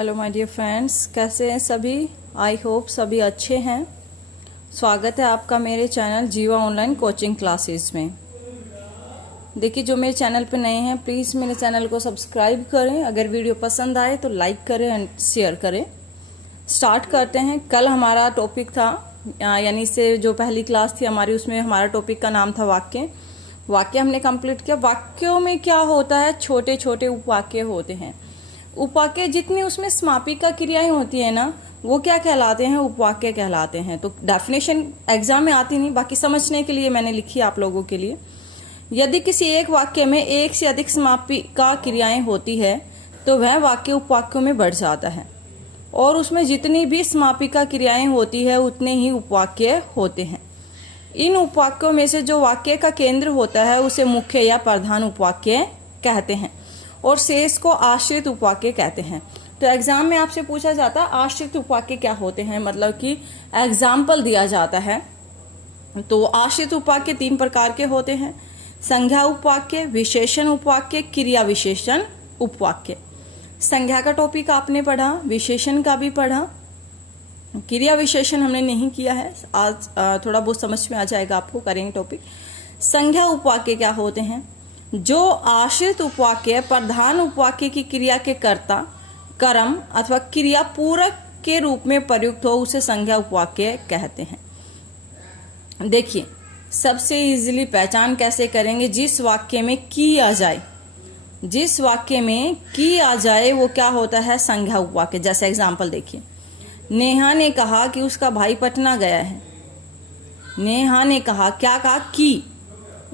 Hello my dear friends, कैसे हैं सभी। आई होप सभी अच्छे हैं। स्वागत है आपका मेरे चैनल जीवा ऑनलाइन कोचिंग क्लासेस में। देखिए, जो मेरे चैनल पे नए हैं प्लीज़ मेरे चैनल को सब्सक्राइब करें। अगर वीडियो पसंद आए तो लाइक करें एंड शेयर करें। स्टार्ट करते हैं। कल हमारा टॉपिक था, यानी से जो पहली क्लास थी हमारी, उसमें हमारा टॉपिक का नाम था वाक्य। वाक्य हमने कंप्लीट किया। वाक्यों में क्या होता है, छोटे छोटे उपवाक्य होते हैं। उपवाक्य जितनी उसमें समापिका क्रियाएं होती है ना, वो क्या कहलाते हैं, उपवाक्य कहलाते हैं। तो डेफिनेशन एग्जाम में आती नहीं, बाकी समझने के लिए मैंने लिखी आप लोगों के लिए। यदि किसी एक वाक्य में एक से अधिक समापिका क्रियाएं होती है तो वह वाक्य उपवाक्यों में बढ़ जाता है, और उसमें जितनी भी समापिका क्रियाएं होती है उतने ही उपवाक्य होते हैं। इन उपवाक्यों में से जो वाक्य का केंद्र होता है उसे मुख्य या प्रधान उपवाक्य कहते हैं, और शेष को आश्रित उपवाक्य कहते हैं। तो एग्जाम में आपसे पूछा जाता है आश्रित उपवाक्य क्या होते हैं, मतलब कि एग्जाम्पल दिया जाता है। तो आश्रित उपवाक्य तीन प्रकार के होते हैं: संज्ञा उपवाक्य, विशेषण उपवाक्य, क्रिया विशेषण उपवाक्य। संज्ञा का टॉपिक आपने पढ़ा, विशेषण का भी पढ़ा, क्रिया विशेषण हमने नहीं किया है। आज थोड़ा बहुत समझ में आ जाएगा आपको, करेंगे टॉपिक। संज्ञा उपवाक्य क्या होते हैं? जो आश्रित उपवाक्य प्रधान उपवाक्य की क्रिया के कर्ता, कर्म अथवा क्रिया पूरक के रूप में प्रयुक्त हो उसे संज्ञा उपवाक्य कहते हैं। देखिए, सबसे इजीली पहचान कैसे करेंगे? जिस वाक्य में की आ जाए, जिस वाक्य में की आ जाए वो क्या होता है, संज्ञा उपवाक्य। जैसे एग्जाम्पल देखिए, नेहा ने कहा कि उसका भाई पटना गया है। नेहा ने कहा, क्या कहा, कि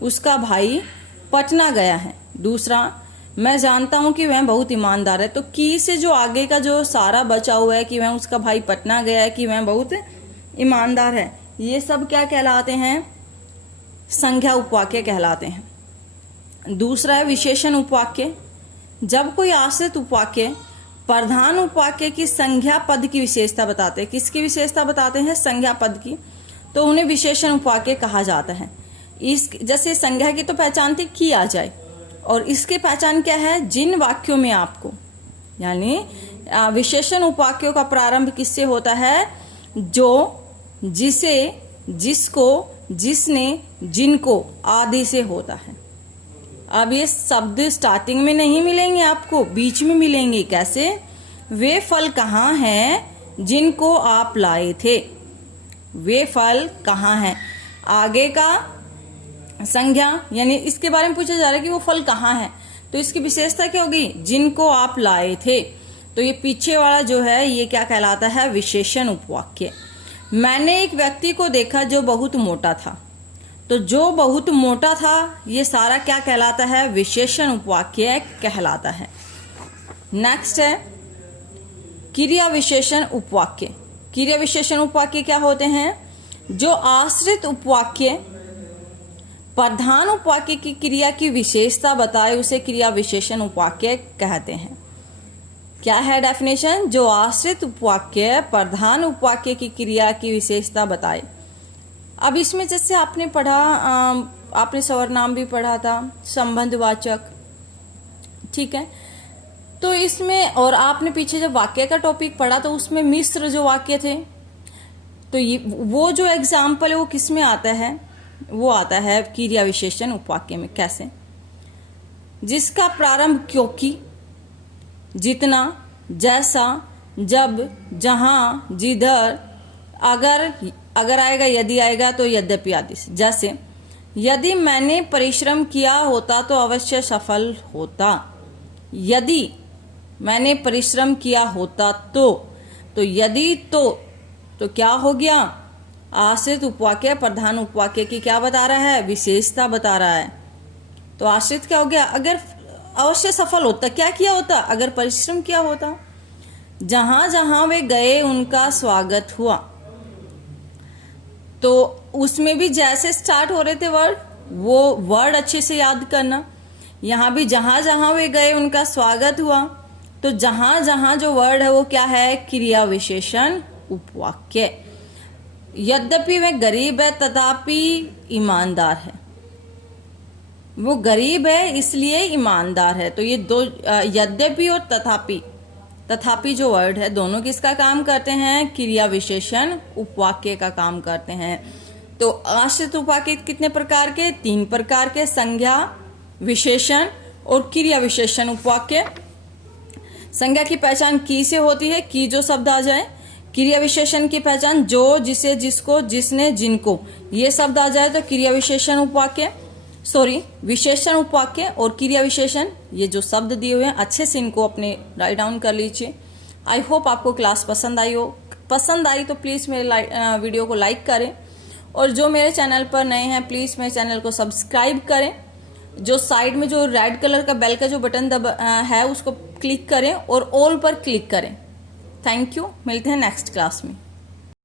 उसका भाई पटना गया है। दूसरा, मैं जानता हूं कि वह बहुत ईमानदार है। तो की से जो आगे का जो सारा बचा हुआ है कि वह उसका भाई पटना गया है, कि वह बहुत ईमानदार है, ये सब क्या कहलाते हैं, संज्ञा उपवाक्य कहलाते हैं। दूसरा है विशेषण उपवाक्य। जब कोई आश्रित उपवाक्य प्रधान उपवाक्य की संज्ञा पद की विशेषता बताते हैं, किसकी विशेषता बताते हैं, संज्ञा पद की, तो उन्हें विशेषण उपवाक्य कहा जाता है। इस जैसे संज्ञा की तो पहचान थी की आ जाए, और इसकी पहचान क्या है, जिन वाक्यों में आपको, यानी विशेषण उपवाक्यों का प्रारंभ किससे होता है, जो, जिसे, जिसको, जिसने, जिनको आदि से होता है। अब ये शब्द स्टार्टिंग में नहीं मिलेंगे आपको, बीच में मिलेंगे। कैसे? वे फल कहाँ हैं जिनको आप लाए थे। वे फल कहाँ हैं, आगे का संज्ञा, यानी इसके बारे में पूछा जा रहा है कि वो फल कहाँ है, तो इसकी विशेषता क्या होगी, जिनको आप लाए थे। तो ये पीछे वाला जो है ये क्या कहलाता है, विशेषण उपवाक्य। मैंने एक व्यक्ति को देखा जो बहुत मोटा था। तो जो बहुत मोटा था ये सारा क्या कहलाता है, विशेषण उपवाक्य कहलाता है। नेक्स्ट है क्रिया विशेषण उपवाक्य। क्रिया विशेषण उपवाक्य क्या होते हैं? जो आश्रित उपवाक्य प्रधान उपवाक्य की क्रिया की विशेषता बताए उसे क्रिया विशेषण उपवाक्य कहते हैं। क्या है डेफिनेशन? जो आश्रित उपवाक्य प्रधान उपवाक्य की क्रिया की विशेषता बताए। अब इसमें जैसे आपने पढ़ा, आपने सर्वनाम भी पढ़ा था, संबंधवाचक, ठीक है। तो इसमें, और आपने पीछे जब वाक्य का टॉपिक पढ़ा तो उसमें मिश्र जो वाक्य थे, तो ये वो जो एग्जाम्पल है वो किस में आता है, वो आता है क्रिया विशेषण उपवाक्य में। कैसे? जिसका प्रारंभ क्योंकि, जितना, जैसा, जब, जहां, जिधर, अगर आएगा, यदि आएगा तो यद्यपि आदि से। जैसे, यदि मैंने परिश्रम किया होता तो अवश्य सफल होता। यदि मैंने परिश्रम किया होता तो यदि तो क्या हो गया, आश्रित उपवाक्य प्रधान उपवाक्य की क्या बता रहा है, विशेषता बता रहा है। तो आश्रित क्या हो गया, अगर अवश्य सफल होता, क्या किया होता, अगर परिश्रम किया होता। जहां जहां वे गए उनका स्वागत हुआ। तो उसमें भी जैसे स्टार्ट हो रहे थे वर्ड, वो वर्ड अच्छे से याद करना। यहां भी जहां जहां वे गए उनका स्वागत हुआ, तो जहां जहां जो वर्ड है वो क्या है, क्रिया विशेषण उपवाक्य। यद्यपि वह गरीब है तथापि ईमानदार है। वो गरीब है इसलिए ईमानदार है। तो ये दो, यद्यपि और तथापि, तथापि जो वर्ड है दोनों किसका काम करते हैं, क्रिया विशेषण उपवाक्य का काम करते हैं। तो आश्रित उपवाक्य कितने प्रकार के, 3 प्रकार के, संज्ञा विशेषण और क्रिया विशेषण उपवाक्य। संज्ञा की पहचान की से होती है, की जो शब्द आ जाए। क्रिया विशेषण की पहचान जो, जिसे, जिसको, जिसने, जिनको, ये शब्द आ जाए तो क्रिया विशेषण उपवाक्य, विशेषण उपवाक्य। और क्रिया विशेषण, ये जो शब्द दिए हुए हैं अच्छे से इनको अपने राइट डाउन कर लीजिए। आई होप आपको क्लास पसंद आई हो। पसंद आई तो प्लीज़ मेरे वीडियो को लाइक करें, और जो मेरे चैनल पर नए हैं प्लीज़ मेरे चैनल को सब्सक्राइब करें। जो साइड में जो रेड कलर का बेल का जो बटन है उसको क्लिक करें और ऑल पर क्लिक करें। थैंक यू, मिलते हैं नेक्स्ट क्लास में।